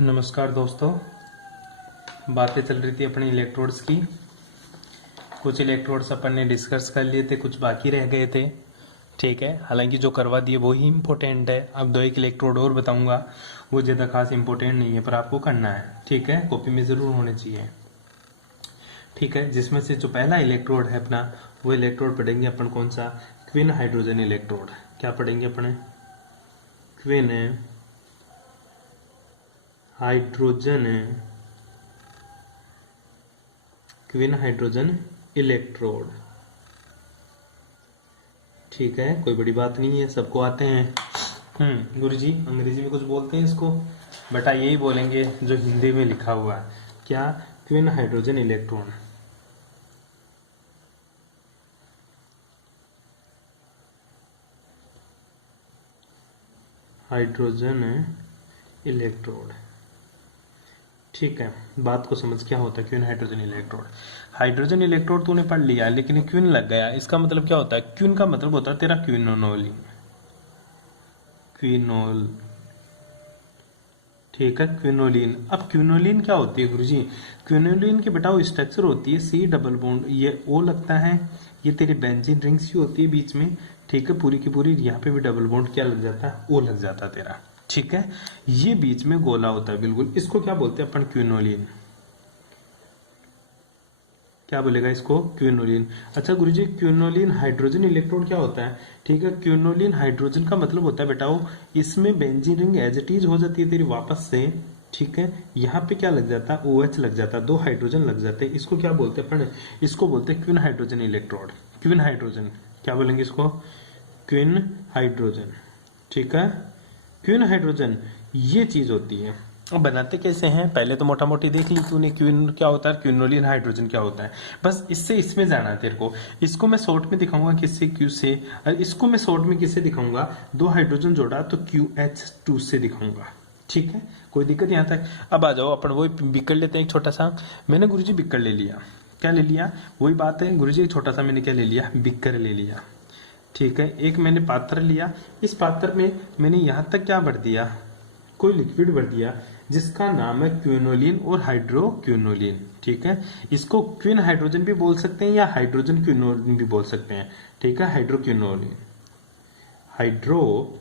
नमस्कार दोस्तों, बातें चल रही थी अपने इलेक्ट्रोड्स की। कुछ इलेक्ट्रोड्स अपन ने डिस्कस कर लिए थे, कुछ बाकी रह गए थे। ठीक है, हालांकि जो करवा दिए वो ही इम्पोर्टेंट है। अब दो एक इलेक्ट्रोड और बताऊंगा, वो ज़्यादा खास इम्पोर्टेंट नहीं है, पर आपको करना है। ठीक है, कॉपी में ज़रूर होने चाहिए। ठीक है, जिसमें से जो पहला इलेक्ट्रोड है अपना, वो इलेक्ट्रोड पढ़ेंगे अपन कौन सा? Quin hydrogen electrode. क्या पढ़ेंगे अपने? Quin hydrogen quin hydrogen electrode. ठीक है, कोई बड़ी बात नहीं है, सबको आते हैं। गुरुजी अंग्रेजी में कुछ बोलते हैं इसको, बेटा यही बोलेंगे जो हिंदी में लिखा हुआ है। क्या? Quin hydrogen electron. Hydrogen electrode. ठीक है, बात को समझ क्या होता है quin hydrogen electrode. Hydrogen electrode तूने पढ़ लिया, लेकिन क्विन लग गया। इसका मतलब क्या होता है? क्विन का मतलब होता है तेरा क्विनोनोलिन। क्विनोल, ठीक है, क्विनोलिन। अब क्विनोलिन क्या होती है गुरुजी? क्विनोलिन के बेटा वो स्ट्रक्चर होती है सी डबल बॉन्ड, ये ओ लगता है, ये तेरी बेंजीन रिंग सी होती है बीच में। ठीक है, पूरी की पूरी यहाँ पे भी डबल बॉन्ड क्या लग जाता है? ओ लग जाता है तेरा। ठीक है, ये बीच में गोला होता है बिल्कुल, इसको क्या बोलते हैं अपन? क्विनोलिन। क्या बोलेगा इसको? क्विनोलिन। अच्छा गुरुजी, क्विनोलिन हाइड्रोजन इलेक्ट्रोड क्या होता है? ठीक है, क्विनोलिन हाइड्रोजन का मतलब होता है बेटा वो, इसमें benzene ring as it is हो जाती है तेरी वापस से। ठीक है, यहाँ पे क्या लग जाता है? OH लग जाता है, दो हाइड्रोजन लग जाते हैं। इसको क्या बोलते हैं अपन? इसको बोलते हैं quin hydrogen electrode. Quin hydrogen क्या बोलेंगे इसको? Quin hydrogen. ठीक है, क्विन हाइड्रोजन ये चीज होती है। अब बनाते कैसे हैं? पहले तो मोटा मोटी देख ली तूने, क्विन क्या होता है, क्विनोलिन हाइड्रोजन क्या होता है। बस इससे इसमें जाना है तेरे को। इसको मैं शॉर्ट में दिखाऊंगा किससे? क्यू से। और इसको मैं शॉर्ट में किससे दिखाऊंगा? दो हाइड्रोजन जोड़ा तो QH2 से दिखाऊंगा। ठीक है, कोई दिक्कत यहाँ तक? अब आ जाओ, अपन वही बिक्कर लेते हैं एक छोटा सा। मैंने गुरुजी बिक्कर ले लिया। क्या ले लिया? वही बात है गुरुजी, एक छोटा सा मैंने क्या ले लिया? बिक्कर ले लिया। ठीक है, एक मैंने पात्र लिया, इस पात्र में मैंने यहां तक क्या भर दिया? कोई लिक्विड भर दिया जिसका नाम है क्विनोलिन और हाइड्रोक्विनोलिन। ठीक है, इसको क्विन हाइड्रोजन भी बोल सकते हैं या हाइड्रोजन क्विनोलिन भी बोल सकते हैं। ठीक है, हाइड्रोक्विनोलिन, हाइड्रोक्विनोलिन।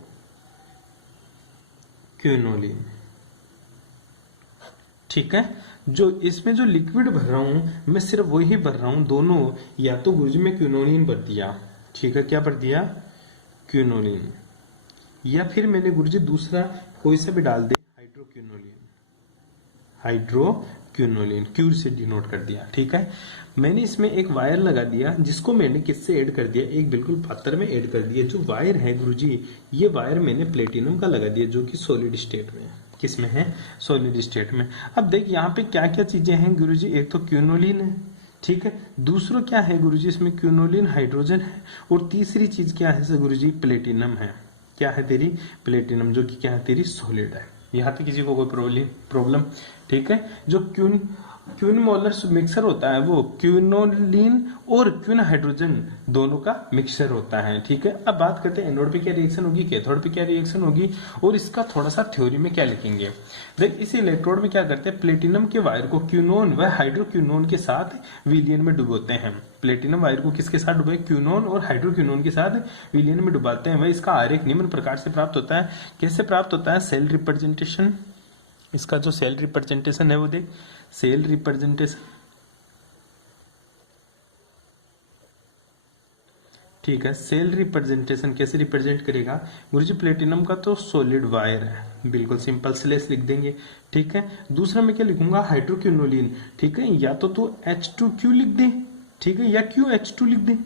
ठीक है, जो इसमें जो लिक्विड भर रहा हूं मैं, सिर्फ वही भर रहा हूं दोनों। या तो गुरुजी में क्विनोलिन भर दिया, ठीक है, क्या भर दिया? क्विनोलिन। या फिर मैंने गुरुजी दूसरा कोई सा भी डाल दे, हाइड्रोक्विनोलिन। हाइड्रोक्विनोलिन क्यू से डिनोट कर दिया। ठीक है, मैंने इसमें एक वायर लगा दिया, जिसको मैंने किससे ऐड कर दिया? एक बिल्कुल पात्र में ऐड कर दिया। जो वायर है गुरुजी, ये वायर मैंने प्लेटिनम का लगा दिया, जो कि सॉलिड स्टेट में है। किस में है? सॉलिड स्टेट में। अब देख यहाँ पे क्या क्या चीजें हैं गुरुजी, एक तो क्विनोलिन है, ठीक है, दूसरा क्या है गुरुजी इसमें? क्विनोलिन हाइड्रोजन है, और तीसरी चीज क्या है गुरुजी? प्लेटिनम है। क्या है तेरी? प्लेटिनम, जो कि क्या है तेरी? सॉलिड है। यहाँ पे किसी को कोई प्रॉब्लम? ठीक है, जो क्विन मोलर मिक्सर होता है वो क्विनोलिन और क्विन हाइड्रोजन दोनों का मिक्सचर होता है। ठीक है, अब बात करते हैं एनोड पे क्या रिएक्शन होगी, कैथोड पे क्या रिएक्शन होगी, और इसका थोड़ा सा थ्योरी में क्या लिखेंगे। देख, इस इलेक्ट्रोड में क्या करते हैं? प्लेटिनम के वायर को क्विनोन व हाइड्रोक्विनोन के साथ विलियन में डुबोते हैं। प्लेटिनम वायर को किसके साथ डुबे? क्विनोन और हाइड्रोक्विनोन के साथ विलियन में डुबाते हैं। वह इसका आरेख निम्न प्रकार से प्राप्त होता है। कैसे प्राप्त होता है? Cell representation. इसका जो सेल रिप्रेजेंटेशन है वो देख, सेल रिप्रेजेंटेशन। ठीक है, सेल रिप्रेजेंटेशन कैसे रिप्रेजेंट करेगा गुरुजी? प्लेटिनम का तो सॉलिड वायर है, बिल्कुल सिंपल स्लेस लिख देंगे। ठीक है, दूसरा मैं क्या लिखूंगा? हाइड्रोक्विनोलिन। ठीक है, या तो तू H2Q लिख दे, ठीक है, या QH2 लिख दे,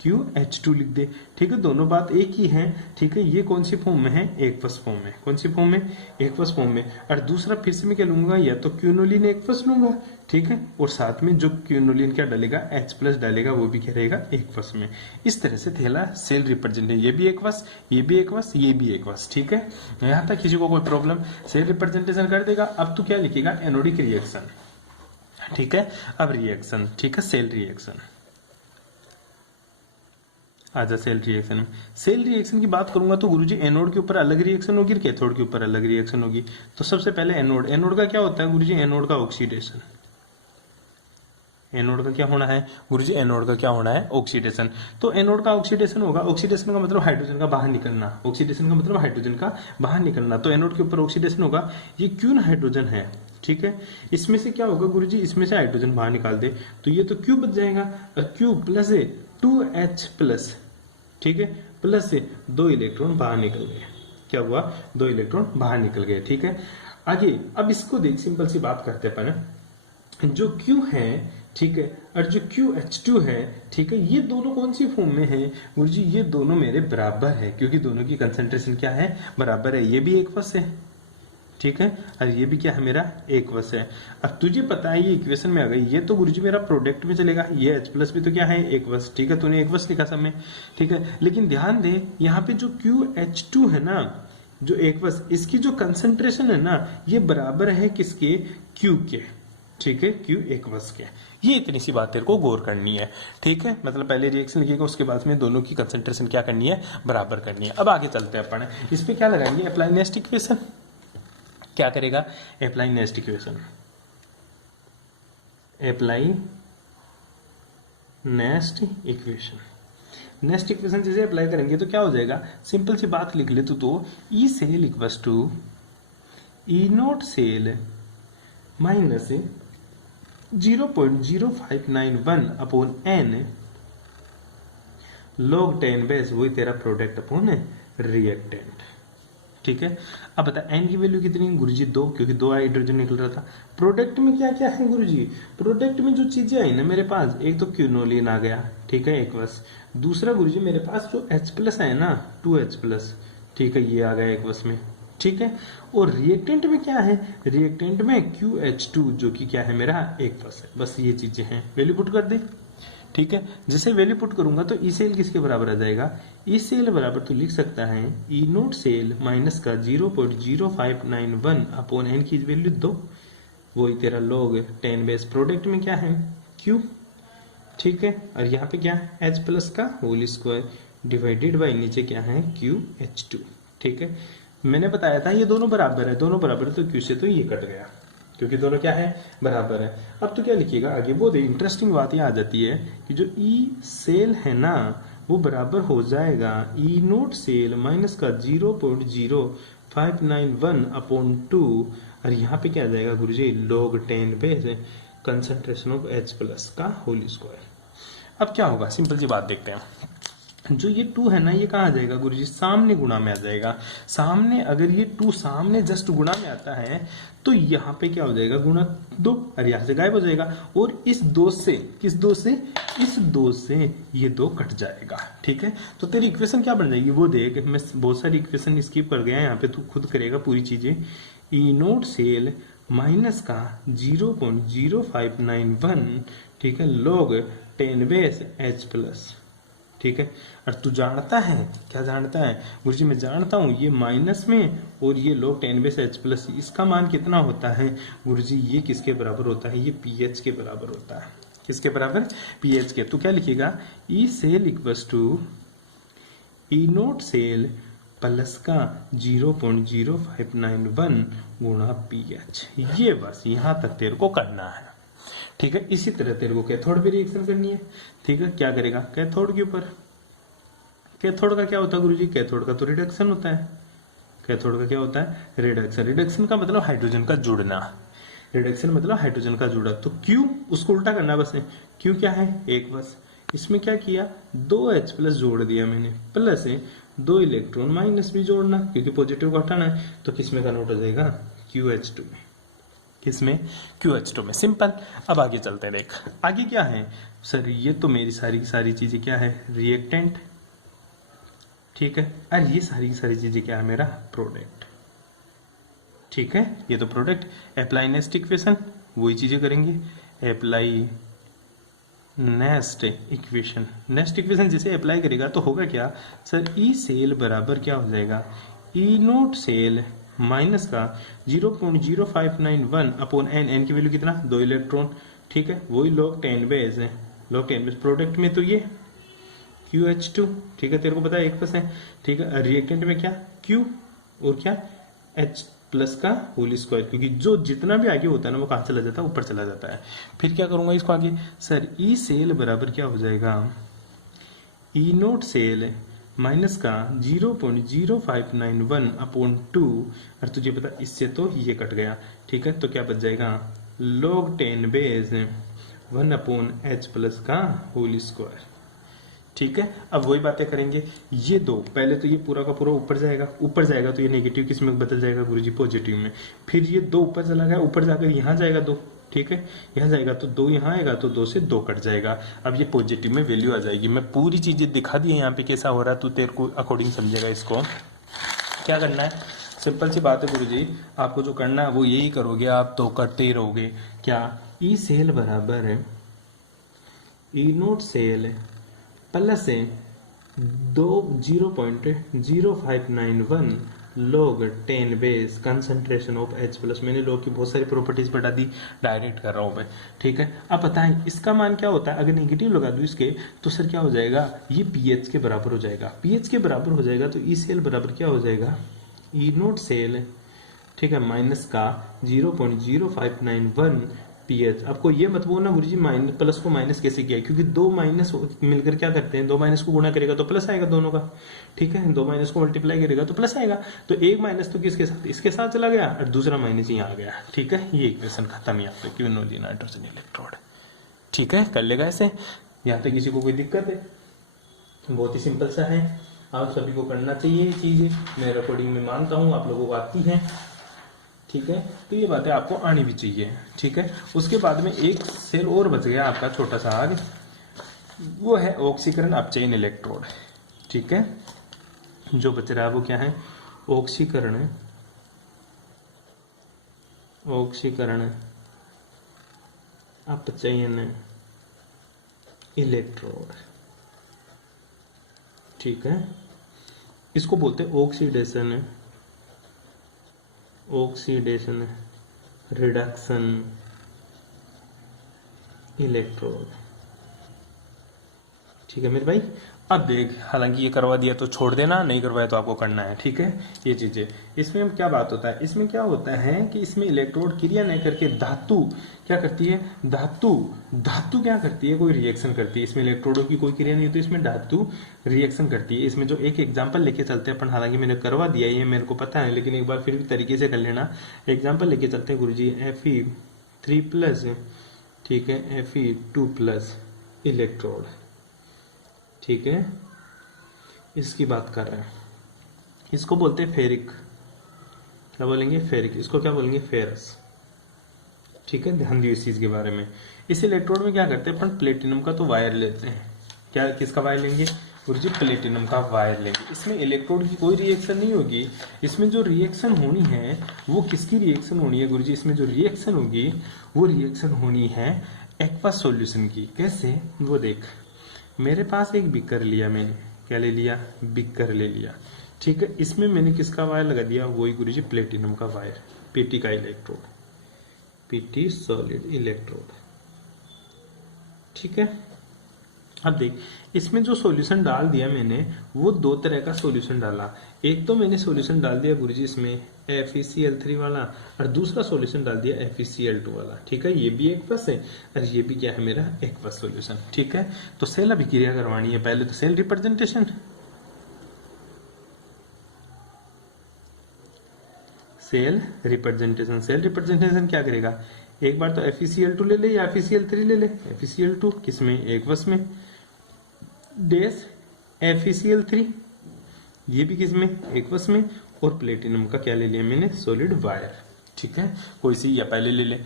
QH2 लिख दे। ठीक है, दोनों बात एक ही है। ठीक है, ये कौन सी फॉर्म में है? एक्वस फॉर्म में। कौन सी फॉर्म में? एक्वस फॉर्म में। और दूसरा फिर से मैं क्या लूंगा? या तो क्विनोलिन एक्वस लूंगा, ठीक है, और साथ में जो क्विनोलिन क्या डालेगा? H+ डालेगा, वो भी क्या रहेगा? एक्वस में। इस तरह से थैला सेल रिप्रेजेंटेशन, ये भी एक्वस, ये भी एक्वस, ये भी एक्वस। ठीक है, यहां तक किसी को कोई प्रॉब्लम? सेल रिप्रेजेंटेशन कर देगा। अब तू क्या लिखेगा? Anodic reaction. ठीक है, अब रिएक्शन, ठीक है, सेल रिएक्शन। आजा सेल रिएक्शन में। सेल रिएक्शन की बात करूंगा तो गुरुजी एनोड के ऊपर अलग रिएक्शन होगी, कैथोड के ऊपर अलग रिएक्शन होगी। तो सबसे पहले एनोड, एनोड का क्या होता है गुरुजी? एनोड का ऑक्सीडेशन। एनोड का क्या होना है गुरुजी? एनोड का क्या होना है? ऑक्सीडेशन। तो एनोड का ऑक्सीडेशन होगा, ऑक्सीडेशन का मतलब हाइड्रोजन का बाहर निकलना, ऑक्सीडेशन का मतलब हाइड्रोजन का बाहर निकलना। तो एनोड के ऊपर ऑक्सीडेशन होगा। ये क्यों हाइड्रोजन है, ठीक है, इसमें से क्या होगा गुरुजी? इसमें से हाइड्रोजन बाहर निकाल दे तो ये तो क्यू बच जाएगा, क्यू प्लस 2H प्लस, ठीक है, प्लस से 2 इलेक्ट्रॉन बाहर निकल गए। क्या हुआ? 2 इलेक्ट्रॉन बाहर निकल गए, ठीक है। आगे अब इसको देख, सिंपल सी बात करते हैं अपन। जो Q है, ठीक है, और जो QH2 है, ठीक है, ये दोनों कौन सी फॉर्म में है गुरुजी? ये दोनों मेरे बराबर है, क्योंकि दोनों की कंसेंट्रेशन क्या है? बराबर है। ये भी एक वश है, ठीक है, और ये भी क्या है? मेरा एक वश है। अब तुझे पता है ये इक्वेशन में आ गई, ये तो गुरुजी मेरा प्रोडक्ट में चलेगा, ये H प्लस भी तो क्या है? एक वश, ठीक है, तूने एक वश लिखा सब में, ठीक है। लेकिन ध्यान दे यहाँ पे जो QH2 है ना, जो एक वश, इसकी जो कंसेंट्रेशन है ना, ये बराबर है किसके? Q के, ठीक है, Q एक वश के। ये इतनी सी बात तेरे को गौर करनी है, ठीक है। मतलब पहले रिएक्शन लिखिएगा, उसके बाद में दोनों की कंसेंट्रेशन क्या करनी है? बराबर करनी है। अब आगे चलते हैं अपन, इस पे क्या लगाएंगे? Apply next equation. क्या करेगा? Apply next equation, apply next equation. Next equation जैसे अप्लाई करेंगे तो क्या हो जाएगा? सिंपल सी बात लिख ले तो E cell equals to E naught cell minus 0.0591 upon n log 10 base, वही तेरा प्रोडक्ट अपॉन रिएक्टेंट, ठीक है। अब बता एन की वैल्यू कितनी है गुरुजी? 2, क्योंकि 2 हाइड्रोजन निकल रहा था। प्रोडक्ट में क्या क्या है गुरुजी? प्रोडक्ट में जो चीजें आई ना मेरे पास, एक तो क्यूनोलिन आ गया, ठीक है, एक वश। दूसरा गुरुजी मेरे पास जो H प्लस है ना, 2H प्लस, ठीक है, ये आ गया एक वश में, ठीक है। और रिएक्टेंट में क्या है? रिएक्टेंट में QH2 जो कि क्या है? मेरा एक वश है। बस ये चीजें हैं, वैल्यू पुट कर दे, ठीक है। जैसे वैल्यू पुट करूंगा तो ई सेल किसके बराबर आ जाएगा? ई सेल बराबर तो लिख सकता है ई नोट सेल माइनस का 0.0591 अपॉन एन की वैल्यू 2, वही तेरा log 10 बेस। प्रोडक्ट में क्या है? Q, ठीक है, और यहाँ पे क्या है? H प्लस का होल स्क्वायर डिवाइडेड बाई नीचे क्या है? QH2, ठीक है। मैंने बताया था ये दोनों बराबर है, दोनों बराबर है, तो Q से तो ये कट गया, क्योंकि दोनों क्या है? बराबर है। अब तो क्या लिखिएगा आगे? वो दे इंटरेस्टिंग बात ये आ जाती है कि जो ई सेल है ना, वो बराबर हो जाएगा ई नोट सेल माइनस का 0.0591 अपॉन 2, और यहाँ पे क्या आ जाएगा गुरुजी? log 10 base concentration of H plus का होल स्क्वायर। अब क्या होगा? सिंपल सी बात देखते हैं। जो ये 2 है ना, ये कहाँ आ जाएगा गुरुजी? सामने गुणा में आ जाएगा। सामने अगर ये 2 सामने जस्ट गुणा में आता है तो यहाँ पे क्या हो जाएगा? गुणा 2, और यहाँ से गायब हो जाएगा। और इस 2 से, किस 2 से? इस 2 से ये 2 कट जाएगा, ठीक है। तो तेरी इक्वेशन क्या बन जाएगी वो देख। मैं बहुत सारी इक्वेशन स्किप कर गया, यहाँ पे तू खुद करेगा पूरी चीजें। ई नोट सेल माइनस का 0.0591, ठीक है, log 10 बेस H प्लस, ठीक है। और तू जानता है, क्या जानता है गुरुजी? मैं जानता हूं ये माइनस में, और ये log 10 बेस H प्लस, इसका मान कितना होता है गुरुजी? ये किसके बराबर होता है? ये pH के बराबर होता है। किसके बराबर? pH के। तो क्या लिखिएगा? E cell equals to E naught cell plus का 0.0591 गुणा pH। ये बस यहाँ तक तेरे को करना है, ठीक है। इसी तरह तेरे को कैथोड भी रिएक्शन करनी है, ठीक है। क्या करेगा? कैथोड के ऊपर, कैथोड का क्या होता है गुरुजी? कैथोड का तो रिडक्शन होता है। कैथोड का क्या होता है? रिडक्शन। रिडक्शन का मतलब हाइड्रोजन का जुड़ना, रिडक्शन मतलब हाइड्रोजन का जुड़ा। तो Q उसको उल्टा करना बस है। Q क्या है? एक बस। इसमें क्या किया? 2H प्लस जोड़ दिया मैंने, प्लस है 2 इलेक्ट्रॉन माइनस भी जोड़ना, क्योंकि पॉजिटिव को हटाना है। तो किसमें कन्वर्ट हो जाएगा? QH2 में। किसमें? QH2 में। सिंपल। अब आगे चलते हैं, देख आगे क्या है सर? ये तो मेरी सारी की सारी चीजें क्या है? रिएक्टेंट, ठीक है। और ये सारी की सारी चीजें क्या है? मेरा प्रोडक्ट, ठीक है। ये तो प्रोडक्ट। अप्लाई नेक्स्ट इक्वेशन, वही चीजें करेंगे। Apply next equation. Next equation जैसे अप्लाई करेगा तो होगा क्या सर? ई सेल बराबर क्या हो जाएगा? ई नोट सेल माइनस का 0.0591 अपॉन एन। एन की वैल्यू कितना? 2 इलेक्ट्रॉन, ठीक है। वही log 10 बेस है, log 10 बेस। प्रोडक्ट में तो ये QH2, ठीक है, तेरे को पता है एक्वस है, ठीक है। रिएक्टेंट में क्या Q और क्या H प्लस का होल स्क्वायर, क्योंकि जो जितना भी आगे होता है ना वो कहाँ चला जाता है, ऊपर चला जाता है। फिर क्या करूंगा इसको आगे, सर ई सेल बराबर क्या हो जाएगा, ई नोट सेल माइनस का 0.0591 अपॉन 2, और तुझे पता इससे तो ये कट गया, ठीक है, तो क्या बच जाएगा log 10 base 1 upon H plus का होल स्क्वायर, ठीक है। अब वही बातें करेंगे, ये दो पहले तो ये पूरा का पूरा ऊपर जाएगा, ऊपर जाएगा तो ये नेगेटिव किस में बदल जाएगा गुरुजी, पॉजिटिव में। फिर ये दो ऊपर चला गया, ऊपर जाकर यहाँ जाएगा दो, ठीक है, यहाँ जाएगा तो दो, यहाँ आएगा तो दो से दो कट जाएगा। अब ये पॉजिटिव में वैल्यू आ जाएगी। मैं पूरी चीजें दिखा दी है यहाँ पे कैसा हो रहा है, तो तेरे को अकॉर्डिंग समझेगा। इसको क्या करना है, सिंपल सी बात है गुरुजी, आपको जो करना है वो यही करोगे, आप तो करते ही रहोगे। क्या, ई सेल बराबर है ई नोट सेल प्लस है 0.0591 log 10 base concentration of H plus. मैंने log की बहुत सारी प्रॉपर्टीज बता दी, डायरेक्ट कर रहा हूं मैं, ठीक है। अब बताएं इसका मान क्या होता है, अगर नेगेटिव लगा दूं इसके तो सर क्या हो जाएगा, ये pH के बराबर हो जाएगा, pH के बराबर हो जाएगा तो ई सेल बराबर क्या हो जाएगा, ई नोट सेल, ठीक है, माइनस का 0.0591 pH। आपको ये मत बोलना गुरुजी माइनस प्लस को माइनस कैसे किया, क्योंकि दो माइनस मिलकर क्या करते हैं, दो माइनस को गुणा करेगा तो प्लस आएगा दोनों का, ठीक है, दो माइनस को मल्टीप्लाई करेगा तो प्लस आएगा। तो एक माइनस तो किसके साथ, इसके साथ चला गया, और दूसरा माइनस यहाँ आ गया, ठीक है। ये इक्वेशन खत्म यहाँ पे, क्विनोलिन हाइड्रोजन इलेक्ट्रोड, ठीक है, कर लेगा ऐसे। यहाँ पे किसी को कोई दिक्कत है, बहुत ही सिंपल सा है, आप सभी को करना चाहिए ये चीजें, मैं रिकॉर्डिंग में मानता हूँ आप लोगों को आती है, ठीक है। तो ये बातें आपको आनी भी चाहिए, ठीक है। उसके बाद में एक सेल और बच गया आपका छोटा सा आगे, वो है ऑक्सीकरण अपचयन इलेक्ट्रोड, ठीक है। जो बच रहा है वो क्या है, ऑक्सीकरण अपचयन इलेक्ट्रोड, ठीक है। इसको बोलते हैं ऑक्सीडेशन रिडक्शन इलेक्ट्रोड, ठीक है मेरे भाई। अब देख, हालांकि ये करवा दिया तो छोड़ देना, नहीं करवाया तो आपको करना है, ठीक है। ये चीजें इसमें क्या बात होता है, इसमें क्या होता है कि इसमें इलेक्ट्रोड क्रिया नहीं करके धातु क्या करती है, धातु क्या करती है, कोई रिएक्शन करती है। इसमें इलेक्ट्रोडों की कोई क्रिया नहीं होती, इसमें धातु रिएक्शन करती है। इसमें जो एक एग्जाम्पल लेके चलते हैं अपन, हालांकि मैंने करवा दिया ये मेरे को पता है, लेकिन एक बार फिर भी तरीके से कर लेना। एग्जाम्पल लेके चलते हैं गुरुजी, Fe3+, ठीक है, Fe2+ इलेक्ट्रोड, ठीक है, इसकी बात कर रहे हैं। इसको बोलते हैं फेरिक, क्या बोलेंगे, फेरिक। इसको क्या बोलेंगे, फेरस, ठीक है। ध्यान दियो इस चीज के बारे में। इस इलेक्ट्रोड में क्या करते हैं अपन, प्लेटिनम का तो वायर लेते हैं। क्या, किसका वायर लेंगे गुरुजी, प्लेटिनम का वायर लेंगे। इसमें इलेक्ट्रोड की कोई रिएक्शन नहीं होगी, इसमें जो रिएक्शन होनी है वो किसकी रिएक्शन होनी है गुरुजी, इसमें जो रिएक्शन होगी वो रिएक्शन होनी है एक्वस सॉल्यूशन की। कैसे, वो देख, मेरे पास एक बिकर लिया मैंने, क्या ले लिया, बिकर ले लिया, ठीक है। इसमें मैंने किसका वायर लगा दिया, वही गुरुजी प्लेटिनम का वायर, पीटी का इलेक्ट्रोड, पीटी सॉलिड इलेक्ट्रोड, ठीक है। अब देख, इसमें जो सॉल्यूशन डाल दिया मैंने वो दो तरह का सॉल्यूशन डाला। एक तो मैंने सॉल्यूशन डाल दिया गुरुजी इसमें FeCl3 वाला, और दूसरा सॉल्यूशन डाल दिया FeCl2 वाला, ठीक है। ये भी एक्वस है और ये भी क्या है, मेरा एक्वस सॉल्यूशन, ठीक है। तो सेल अभिक्रिया करवानी है, पहले तो सेल रिप्रेजेंटेशन, सेल रिप्रेजेंटेशन क्या करेगा, एक बार तो FeCl2 ले ले या FeCl3 ले ले। FeCl2 किसमें, एक्वस में, डेस FeCl3 ये भी किसमें, एक्वस में, और प्लेटिनम का क्या ले लिया मैंने, सॉलिड वायर, ठीक है। कोई सी या पहले ले ले,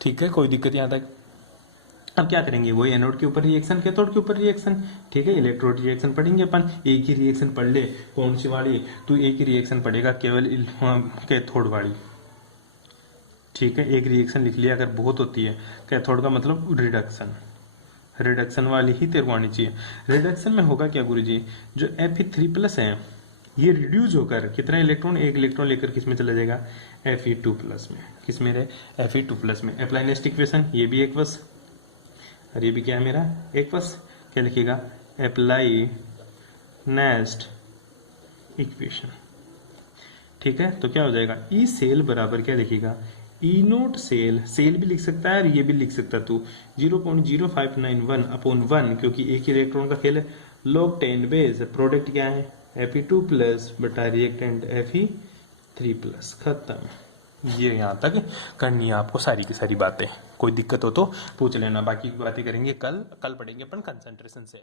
ठीक है, कोई दिक्कत यहाँ तक। अब क्या करेंगे, वही एनोड के ऊपर रिएक्शन, कैथोड के ऊपर रिएक्शन, ठीक है। इलेक्ट्रोड रिएक्शन पढ़ेंगे अपन, एक ही रिएक्शन पढ़ ले, कौन सी वाली, तो एक ही रिएक्शन पढ़ेगा, केवल कैथोड वाली, ठीक है। एक रिएक्शन लिख लिया, अगर बहुत होती है कैथोड का मतलब रिडक्शन वाली ही तेरे को आनी चाहिए। रिडक्शन में होगा क्या गुरुजी, जो Fe3+ है ये रिड्यूस होकर कितना इलेक्ट्रॉन, एक इलेक्ट्रॉन लेकर किसमें चला जाएगा, Fe2+ में, किसमें रहे, Fe2+ में। अप्लाई नेक्स्ट इक्वेशन, ये भी एक्वस और ये भी क्या है मेरा एक्वस, क्या लिखेगा, अप्लाई नेस्ट इक्वेशन। ठीक है, तो क्या हो जाएगा, ई सेल बराबर क्या लिखेगा, ई नोट सेल, सेल भी लिख सकता है और ये भी लिख सकता है तू 0.0591 अपॉन 1, क्योंकि एक ही इलेक्ट्रॉन का खेल है, log 10 बेस, प्रोडक्ट क्या है Fe2 प्लस बटा रिएक्टेंट Fe3 प्लस, खत्म। ये यहाँ तक करनी है आपको सारी की सारी बातें, कोई दिक्कत हो तो पूछ लेना, बाकी की बातें करेंगे कल पढ़ेंगे अपन कंसंट्रेशन सेल।